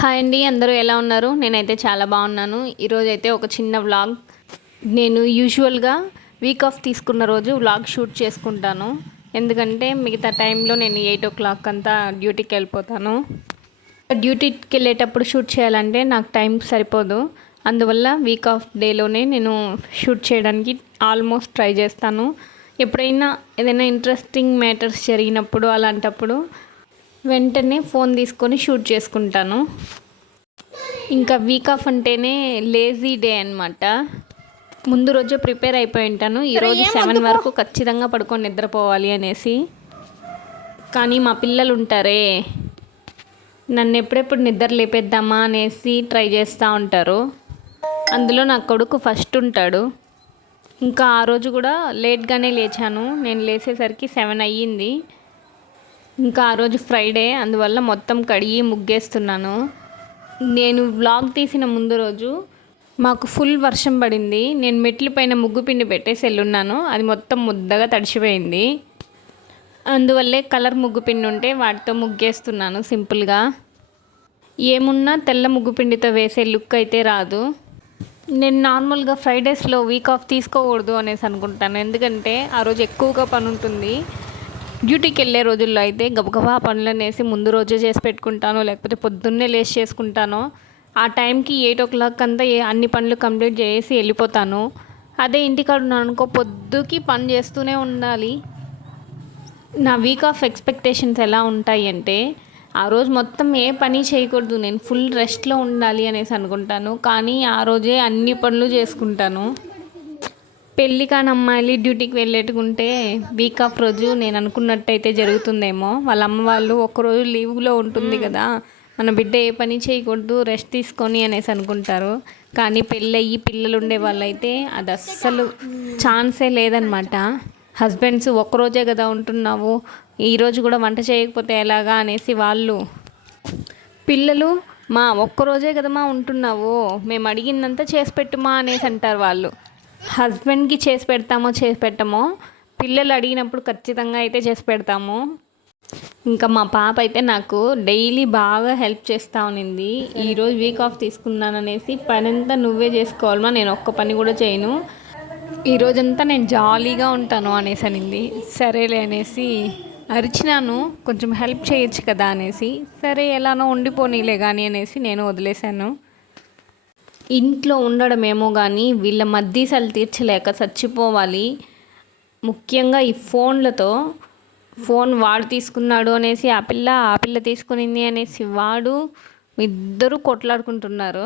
Hi అండి, అందరూ ఎలా ఉన్నారు? నేనైతే చాలా బాగున్నాను. ఈరోజైతే ఒక చిన్న వ్లాగ్. నేను యూజువల్గా వీక్ ఆఫ్ తీసుకున్న రోజు వ్లాగ్ షూట్ చేసుకుంటాను. ఎందుకంటే మిగతా టైంలో నేను 8 o'clock అంతా డ్యూటీకి వెళ్ళిపోతాను. డ్యూటీకి వెళ్ళేటప్పుడు షూట్ చేయాలంటే నాకు టైం సరిపోదు. అందువల్ల వీక్ ఆఫ్ డేలోనే నేను షూట్ చేయడానికి ఆల్మోస్ట్ ట్రై చేస్తాను. ఎప్పుడైనా ఏదైనా ఇంట్రెస్టింగ్ మ్యాటర్స్ జరిగినప్పుడు అలాంటప్పుడు వెంటనే ఫోన్ తీసుకొని షూట్ చేసుకుంటాను. ఇంకా వీక్ ఆఫ్ అంటేనే లేజీ డే అనమాట. ముందు రోజు ప్రిపేర్ అయిపోయి ఉంటాను, ఈరోజు 7 వరకు ఖచ్చితంగా పడుకొని నిద్రపోవాలి అనేసి. కానీ మా పిల్లలు ఉంటారే, నన్ను ఎప్పుడెప్పుడు నిద్ర లేపేద్దామా అనేసి ట్రై చేస్తూ ఉంటారు. అందులో నా కొడుకు ఫస్ట్ ఉంటాడు. ఇంకా ఆ రోజు కూడా లేట్గానే లేచాను. నేను లేచేసరికి 7 అయ్యింది. ఇంకా ఆ రోజు ఫ్రైడే, అందువల్ల మొత్తం కడిగి ముగ్గేస్తున్నాను. నేను వ్లాగ్ తీసిన ముందు రోజు మాకు ఫుల్ వర్షం పడింది. నేను మెట్ల పైన ముగ్గు పిండి పెట్టేసి వెళ్ళున్నాను. అది మొత్తం ముద్దగా తడిసిపోయింది. అందువల్లే కలర్ ముగ్గు పిండి ఉంటే వాటితో ముగ్గేస్తున్నాను సింపుల్గా. ఏమున్నా తెల్ల ముగ్గు పిండితో వేసే లుక్ అయితే రాదు. నేను నార్మల్గా ఫ్రైడేస్లో వీక్ ఆఫ్ తీసుకోకూడదు అనేసి అనుకుంటాను. ఎందుకంటే ఆ రోజు ఎక్కువగా పని ఉంటుంది. డ్యూటీకి వెళ్ళే రోజుల్లో అయితే గబగబా పనులనేసి ముందు రోజే చేసి పెట్టుకుంటాను, లేకపోతే పొద్దున్నే లేచి చేసుకుంటాను. ఆ టైంకి 8 o'clock అంతా అన్ని పనులు కంప్లీట్ చేసి వెళ్ళిపోతాను. అదే ఇంటికాడ ఉన్నాను అనుకో, పొద్దుకి పని చేస్తూనే ఉండాలి. నా వీక్ ఆఫ్ ఎక్స్పెక్టేషన్స్ ఎలా ఉంటాయి అంటే, ఆ రోజు మొత్తం ఏ పని చేయకూడదు, నేను ఫుల్ రెస్ట్లో ఉండాలి అనేసి అనుకుంటాను. కానీ ఆ రోజే అన్ని పనులు చేసుకుంటాను. పెళ్ళి కాని అమ్మాయిలు డ్యూటీకి వెళ్ళేట్టుకుంటే వీక్ ఆఫ్ రోజు నేను అనుకున్నట్టయితే జరుగుతుందేమో. వాళ్ళ అమ్మ వాళ్ళు ఒక్కరోజు లీవ్లో ఉంటుంది కదా, మన బిడ్డ ఏ పని చేయకూడదు, రెస్ట్ తీసుకొని అనేసి అనుకుంటారు. కానీ పెళ్ళయ్యి పిల్లలు ఉండే వాళ్ళైతే అది అస్సలు ఛాన్సే లేదనమాట. హస్బెండ్స్ ఒక్కరోజే కదా ఉంటున్నావు, ఈరోజు కూడా వంట చేయకపోతే ఎలాగా అనేసి వాళ్ళు. పిల్లలు మా ఒక్కరోజే కదమ్మా ఉంటున్నావు, మేము అడిగిందంతా చేసి పెట్టుమా అనేసి అంటారు వాళ్ళు. హస్బెండ్కి చేసి పెడతామో చేసి పెట్టమో, పిల్లలు అడిగినప్పుడు ఖచ్చితంగా అయితే చేసి పెడతాము. ఇంకా మా పాప అయితే నాకు డైలీ బాగా హెల్ప్ చేస్తూ ఉన్నింది. ఈరోజు వీక్ ఆఫ్ తీసుకున్నాను అనేసి పనంతా నువ్వే చేసుకోవాలమ్మా, నేను ఒక్క పని కూడా చేయను, ఈరోజంతా నేను జాలీగా ఉంటాను అనేసి అనింది. సరేలే అనేసి అరిచినాను, కొంచెం హెల్ప్ చేయొచ్చు కదా అనేసి. సరే ఎలానో ఉండిపోనీలే కానీ అనేసి నేను వదిలేశాను. ఇంట్లో ఉండడమేమో కానీ వీళ్ళ మద్దీసాలు తీర్చలేక చచ్చిపోవాలి. ముఖ్యంగా ఈ ఫోన్లతో, ఫోన్ వాడు తీసుకున్నాడు అనేసి ఆ పిల్ల తీసుకునింది అనేసి వాడు, ఇద్దరు కొట్లాడుకుంటున్నారు.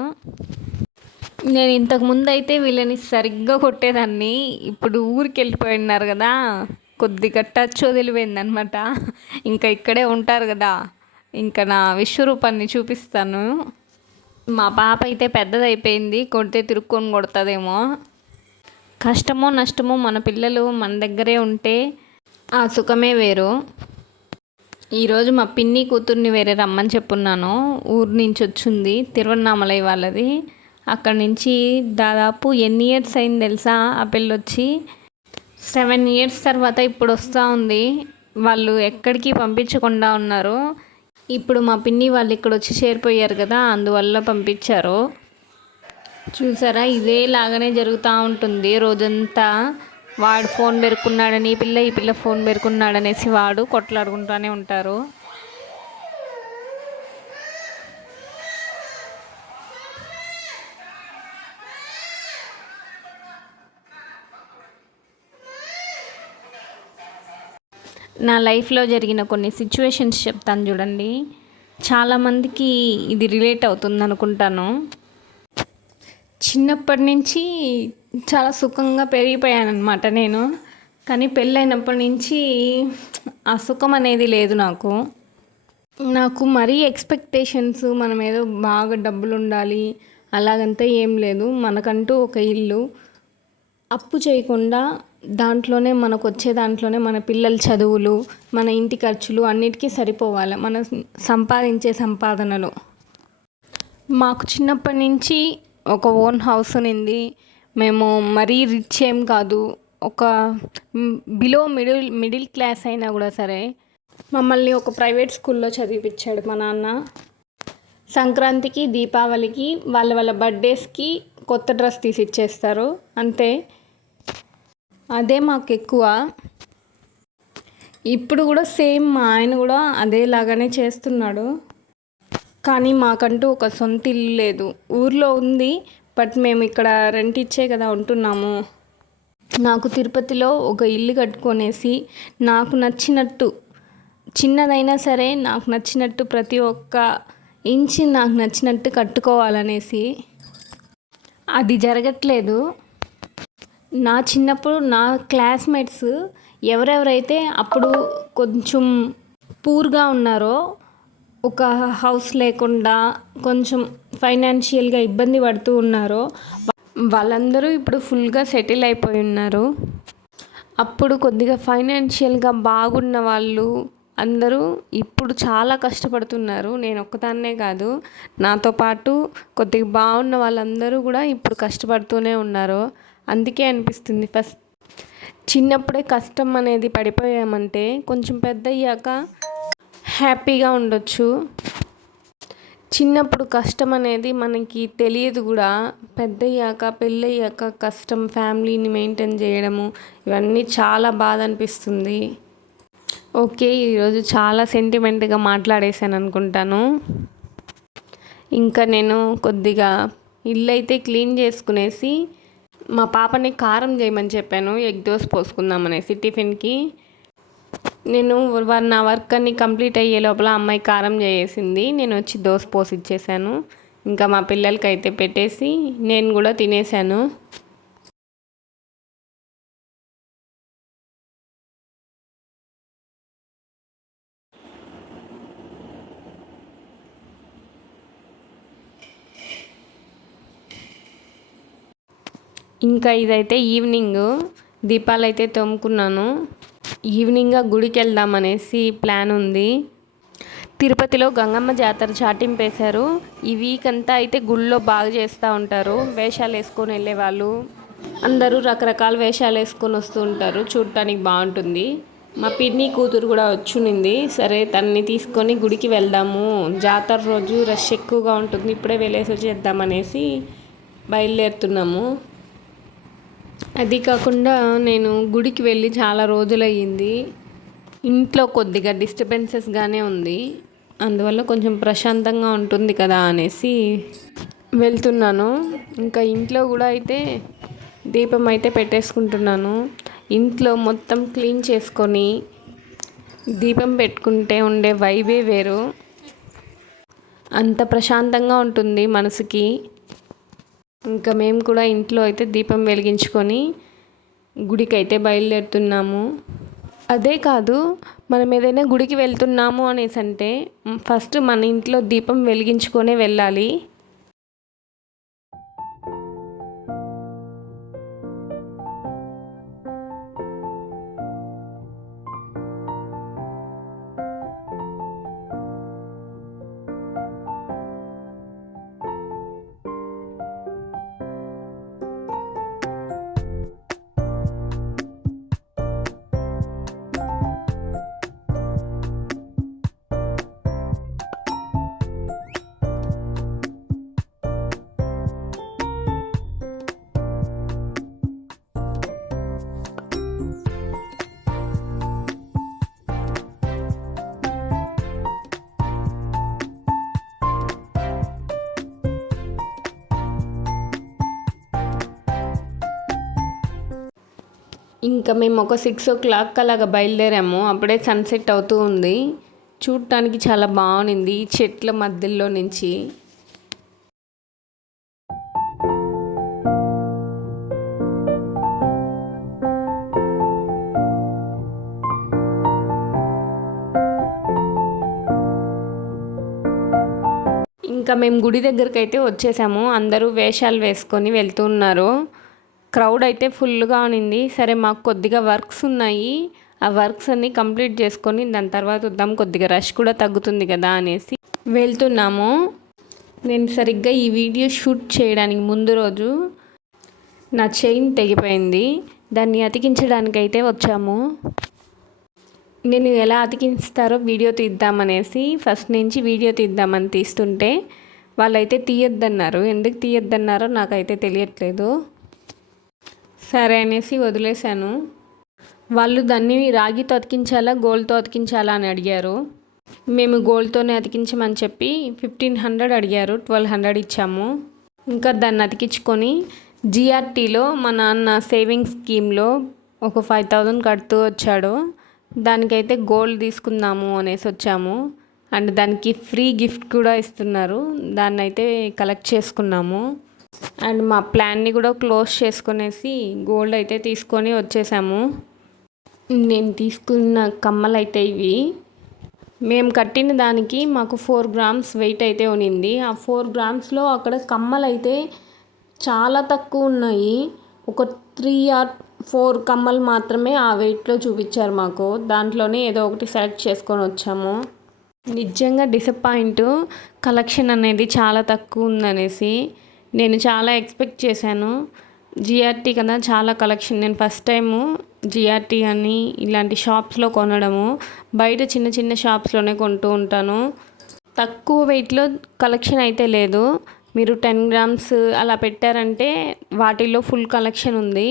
నేను ఇంతకుముందు అయితే వీళ్ళని సరిగ్గా కొట్టేదాన్ని. ఇప్పుడు ఊరికి వెళ్ళిపోయి ఉన్నారు కదా, కొద్దిగా టచ్ వదిలిపోయిందనమాట. ఇంకా ఇక్కడే ఉంటారు కదా, ఇంకా నా విశ్వరూపాన్ని చూపిస్తాను. మా పాప అయితే పెద్దదైపోయింది, కొడితే తిరుక్కొని కొడుతుందేమో. కష్టమో నష్టమో మన పిల్లలు మన దగ్గరే ఉంటే ఆ సుఖమే వేరు. ఈరోజు మా పిన్ని కూతుర్ని వేరే రమ్మని చెప్పున్నాను. ఊరు నుంచి వచ్చింది, తిరువన్నామలై వాళ్ళది. అక్కడి నుంచి దాదాపు ఎన్ని ఇయర్స్ అయింది తెలుసా ఆ పిల్లొచ్చి? 7 years తర్వాత ఇప్పుడు వస్తూ ఉంది. వాళ్ళు ఎక్కడికి పంపించకుండా ఉన్నారు. ఇప్పుడు మా పిన్ని వాళ్ళు ఇక్కడ వచ్చి చేరిపోయారు కదా, అందువల్ల పంపించారు. చూసారా, ఇదేలాగానే జరుగుతూ ఉంటుంది రోజంతా. వాడు ఫోన్ పెరుకున్నాడని ఈ పిల్ల ఫోన్ పెరుకున్నాడనేసి వాడు కొట్లాడుకుంటూనే ఉంటారు. నా లైఫ్లో జరిగిన కొన్ని సిచ్యువేషన్స్ చెప్తాను చూడండి. చాలామందికి ఇది రిలేట్ అవుతుంది అనుకుంటాను. చిన్నప్పటి నుంచి చాలా సుఖంగా పెరిగిపోయానమాట నేను. కానీ పెళ్ళైనప్పటి నుంచి ఆ సుఖం అనేది లేదు నాకు. మరీ ఎక్స్పెక్టేషన్స్, మనం ఏదో బాగా డబ్బులు ఉండాలి అలాగంతా ఏం లేదు. మనకంటూ ఒక ఇల్లు, అప్పు చేయకుండా దాంట్లోనే మనకు వచ్చే దాంట్లోనే మన పిల్లల చదువులు, మన ఇంటి ఖర్చులు అన్నిటికీ సరిపోవాలి మనం సంపాదించే సంపాదనలో. మాకు చిన్నప్పటి నుంచి ఒక ఓన్ హౌస్ ఉంది. మేము మరీ రిచ్ ఏం కాదు, ఒక బిలో మిడిల్ క్లాస్ అయినా కూడా సరే మమ్మల్ని ఒక ప్రైవేట్ స్కూల్లో చదివిపించాడు మా నాన్న. సంక్రాంతికి, దీపావళికి వాళ్ళ బర్త్డేస్కి కొత్త డ్రెస్ తీసి ఇచ్చేస్తారు అంతే. అదే మాకు ఎక్కువ. ఇప్పుడు కూడా సేమ్ మా ఆయన కూడా అదేలాగానే చేస్తున్నాడు. కానీ మాకంటూ ఒక సొంత ఇల్లు లేదు. ఊర్లో ఉంది, బట్ మేము ఇక్కడ రెంట్ ఇచ్చే కదా ఉంటున్నాము. నాకు తిరుపతిలో ఒక ఇల్లు కట్టుకొనేసి నాకు నచ్చినట్టు, చిన్నదైనా సరే నాకు నచ్చినట్టు ప్రతి ఒక్క ఇంచు నాకు నచ్చినట్టు కట్టుకోవాలనేసి. అది జరగట్లేదు. నా చిన్నప్పుడు నా క్లాస్మేట్స్ ఎవరెవరైతే అప్పుడు కొంచెం పూర్గా ఉన్నారో, ఒక హౌస్ లేకుండా కొంచెం ఫైనాన్షియల్గా ఇబ్బంది పడుతూ ఉన్నారో, వాళ్ళందరూ ఇప్పుడు ఫుల్గా సెటిల్ అయిపోయి ఉన్నారు. అప్పుడు కొద్దిగా ఫైనాన్షియల్గా బాగున్న వాళ్ళు అందరూ ఇప్పుడు చాలా కష్టపడుతున్నారు. నేను ఒక్కదాన్నే కాదు, నాతో పాటు కొద్దిగా బాగున్న వాళ్ళందరూ కూడా ఇప్పుడు కష్టపడుతూనే ఉన్నారు. అందుకే అనిపిస్తుంది, ఫస్ట్ చిన్నప్పుడే కష్టం అనేది పడిపోయామంటే కొంచెం పెద్ద అయ్యాక హ్యాపీగా ఉండొచ్చు. చిన్నప్పుడు కష్టం అనేది మనకి తెలియదు కూడా. పెద్దయ్యాక, పెళ్ళయ్యాక కష్టం, ఫ్యామిలీని మెయింటైన్ చేయడము, ఇవన్నీ చాలా బాధ అనిపిస్తుంది. ఓకే, ఈరోజు చాలా సెంటిమెంట్గా మాట్లాడేశాను అనుకుంటాను. ఇంకా నేను కొద్దిగా ఇల్లు అయితే క్లీన్ చేసుకునేసి మా పాపని కారం చేయమని చెప్పాను, ఎగ్ దోశ పోసుకుందామనేసి టిఫిన్కి. నేను నా వర్క్ అన్ని కంప్లీట్ అయ్యే లోపల అమ్మాయి కారం చేసేసింది. నేను వచ్చి దోశ పోసి ఇచ్చేసాను. ఇంకా మా పిల్లలకి అయితే పెట్టేసి నేను కూడా తినేసాను. ఇంకా ఇదైతే ఈవినింగ్ దీపాలు అయితే తోముకున్నాను. ఈవినింగ్గా గుడికి వెళ్దామనేసి ప్లాన్ ఉంది. తిరుపతిలో గంగమ్మ జాతర చాటింపేశారు. ఈ వీక్ అంతా అయితే గుళ్ళో బాగా చేస్తూ ఉంటారు. వేషాలు వేసుకొని వెళ్ళేవాళ్ళు అందరూ రకరకాల వేషాలు వేసుకొని వస్తూ ఉంటారు. చూడటానికి బాగుంటుంది. మా పిన్ని కూతురు కూడా వచ్చునింది. సరే తనని తీసుకొని గుడికి వెళ్దాము, జాతర రోజు రష్ ఎక్కువగా ఉంటుంది, ఇప్పుడే వెళ్ళేసి వచ్చేద్దామనేసి బయలుదేరుతున్నాము. అది కాకుండా నేను గుడికి వెళ్ళి చాలా రోజులయ్యింది. ఇంట్లో కొద్దిగా డిస్టర్బెన్సెస్గానే ఉంది. అందువల్ల కొంచెం ప్రశాంతంగా ఉంటుంది కదా అనేసి వెళ్తున్నాను. ఇంకా ఇంట్లో కూడా అయితే దీపం అయితే పెట్టేసుకుంటున్నాను. ఇంట్లో మొత్తం క్లీన్ చేసుకొని దీపం పెట్టుకుంటే ఉండే వైబే వేరు. అంత ప్రశాంతంగా ఉంటుంది మనసుకి. ఇంకా మేము కూడా ఇంట్లో అయితే దీపం వెలిగించుకొని గుడికి అయితే బయలుదేరుతున్నాము. అదే కాదు, మనం ఏదైనా గుడికి వెళ్తున్నాము అనేసి అంటే ఫస్ట్ మన ఇంట్లో దీపం వెలిగించుకొనే వెళ్ళాలి. ఇంకా మేము ఒక 6 o'clock అలాగా బయలుదేరాము. అప్పుడే సన్సెట్ అవుతూ ఉంది. చూడటానికి చాలా బాగుంది చెట్ల మధ్యలో నుంచి. ఇంకా మేము గుడి దగ్గరికి అయితే వచ్చేసాము. అందరూ వేషాలు వేసుకొని వెళ్తున్నారు. క్రౌడ్ అయితే ఫుల్గా ఉన్నింది. సరే మాకు కొద్దిగా వర్క్స్ ఉన్నాయి, ఆ వర్క్స్ అన్నీ కంప్లీట్ చేసుకొని దాని తర్వాత వద్దాం, కొద్దిగా రష్ కూడా తగ్గుతుంది కదా అనేసి వెళ్తున్నాము. నేను సరిగ్గా ఈ వీడియో షూట్ చేయడానికి ముందు రోజు నా చైన్ తెగిపోయింది. దాన్ని అతికించడానికైతే వచ్చాము. నేను ఎలా అతికిస్తారో వీడియో తీద్దామనేసి ఫస్ట్ నుంచి వీడియో తీద్దామని తీస్తుంటే వాళ్ళైతే తీయొద్దన్నారు. ఎందుకు తీయొద్దన్నారో నాకైతే తెలియట్లేదు. సరే అనేసి వదిలేశాను. వాళ్ళు దాన్ని రాగితో అతికించాలా గోల్డ్తో అతికించాలా అని అడిగారు. మేము గోల్డ్తోనే అతికించమని చెప్పి 1500 అడిగారు. 1200 ఇచ్చాము. ఇంకా దాన్ని అతికించుకొని జిఆర్టీలో మా నాన్న సేవింగ్స్ స్కీమ్లో ఒక 5000 కడుతూ వచ్చాడు. దానికైతే గోల్డ్ తీసుకుందాము అనేసి వచ్చాము. అండ్ దానికి ఫ్రీ గిఫ్ట్ కూడా ఇస్తున్నారు. దాన్ని అయితే కలెక్ట్ చేసుకున్నాము. అండ్ మా ప్లాన్ని కూడా క్లోజ్ చేసుకునేసి గోల్డ్ అయితే తీసుకొని వచ్చేసాము. నేను తీసుకున్న కమ్మలు అయితే ఇవి. మేము కట్టిన దానికి మాకు 4 గ్రామ్స్ వెయిట్ అయితే ఉన్నింది. ఆ 4 గ్రామ్స్లో అక్కడ కమ్మలు అయితే చాలా తక్కువ ఉన్నాయి. ఒక 3 or 4 కమ్మలు మాత్రమే ఆ వెయిట్లో చూపించారు మాకు. దాంట్లోనే ఏదో ఒకటి సెలెక్ట్ చేసుకొని వచ్చాము. నిజంగా డిసప్పాయింట్. కలెక్షన్ అనేది చాలా తక్కువ ఉందనేసి నేను చాలా ఎక్స్పెక్ట్ చేశాను. జిఆర్టీ కదా, చాలా కలెక్షన్. నేను ఫస్ట్ టైము జిఆర్టీ అని ఇలాంటి షాప్స్లో కొనడము. బయట చిన్న చిన్న షాప్స్లోనే కొంటూ ఉంటాను. తక్కువ వెయిట్లో కలెక్షన్ అయితే లేదు. మీరు 10 గ్రామ్స్ అలా పెట్టారంటే వాటిల్లో ఫుల్ కలెక్షన్ ఉంది.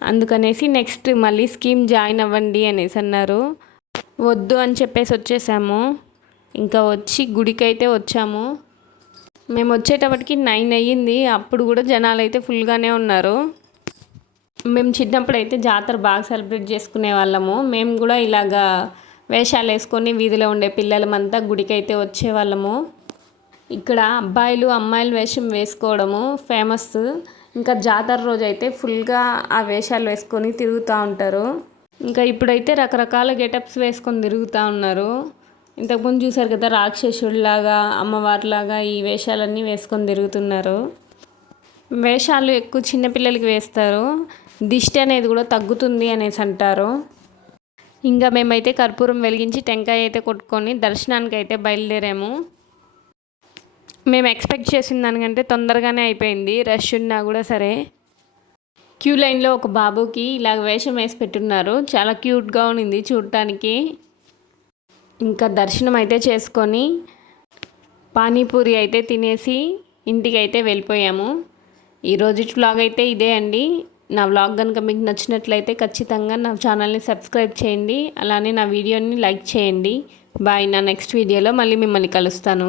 అందుకనేసి నెక్స్ట్ మళ్ళీ స్కీమ్ జాయిన్ అవ్వండి అనేసి అన్నారు. వద్దు అని చెప్పేసి వచ్చేసాము. ఇంకా వచ్చి గుడికి అయితే వచ్చాము. మేము వచ్చేటప్పటికి 9 అయ్యింది. అప్పుడు కూడా జనాలు అయితే ఫుల్గానే ఉన్నారు. మేము చిన్నప్పుడు అయితే జాతర బాగా సెలబ్రేట్ చేసుకునే వాళ్ళము. మేము కూడా ఇలాగా వేషాలు వేసుకొని వీధిలో ఉండే పిల్లలమంతా గుడికి అయితే వచ్చేవాళ్ళము. ఇక్కడ అబ్బాయిలు అమ్మాయిలు వేషం వేసుకోవడము ఫేమస్. ఇంకా జాతర రోజు అయితే ఫుల్గా ఆ వేషాలు వేసుకొని తిరుగుతూ ఉంటారు. ఇంకా ఇప్పుడైతే రకరకాల గెటప్స్ వేసుకొని తిరుగుతూ ఉన్నారు. ఇంతకుముందు చూసారు కదా, రాక్షసుడిలాగా అమ్మవారిలాగా ఈ వేషాలన్నీ వేసుకొని తిరుగుతున్నారు. వేషాలు ఎక్కువ చిన్నపిల్లలకి వేస్తారు. దిష్టి అనేది కూడా తగ్గుతుంది అనేసి అంటారు. ఇంకా మేమైతే కర్పూరం వెలిగించి టెంకాయ అయితే కొట్టుకొని దర్శనానికి అయితే బయలుదేరాము. మేము ఎక్స్పెక్ట్ చేసిన దానికంటే తొందరగానే అయిపోయింది. రష్ ఉన్నా కూడా సరే. క్యూ లైన్లో ఒక బాబుకి ఇలాగ వేషం వేసి పెట్టున్నారు. చాలా క్యూట్గా ఉన్నింది చూడటానికి. ఇంకా దర్శనం అయితే చేసుకొని పానీపూరి అయితే తినేసి ఇంటికి అయితే వెళ్ళిపోయాము. ఈరోజు వ్లాగ్ అయితే ఇదే అండి. నా వ్లాగ్ కనుక మీకు నచ్చినట్లయితే ఖచ్చితంగా నా ఛానల్ని సబ్స్క్రైబ్ చేయండి. అలానే నా వీడియోని లైక్ చేయండి. బాయ్. నా నెక్స్ట్ వీడియోలో మళ్ళీ మిమ్మల్ని కలుస్తాను.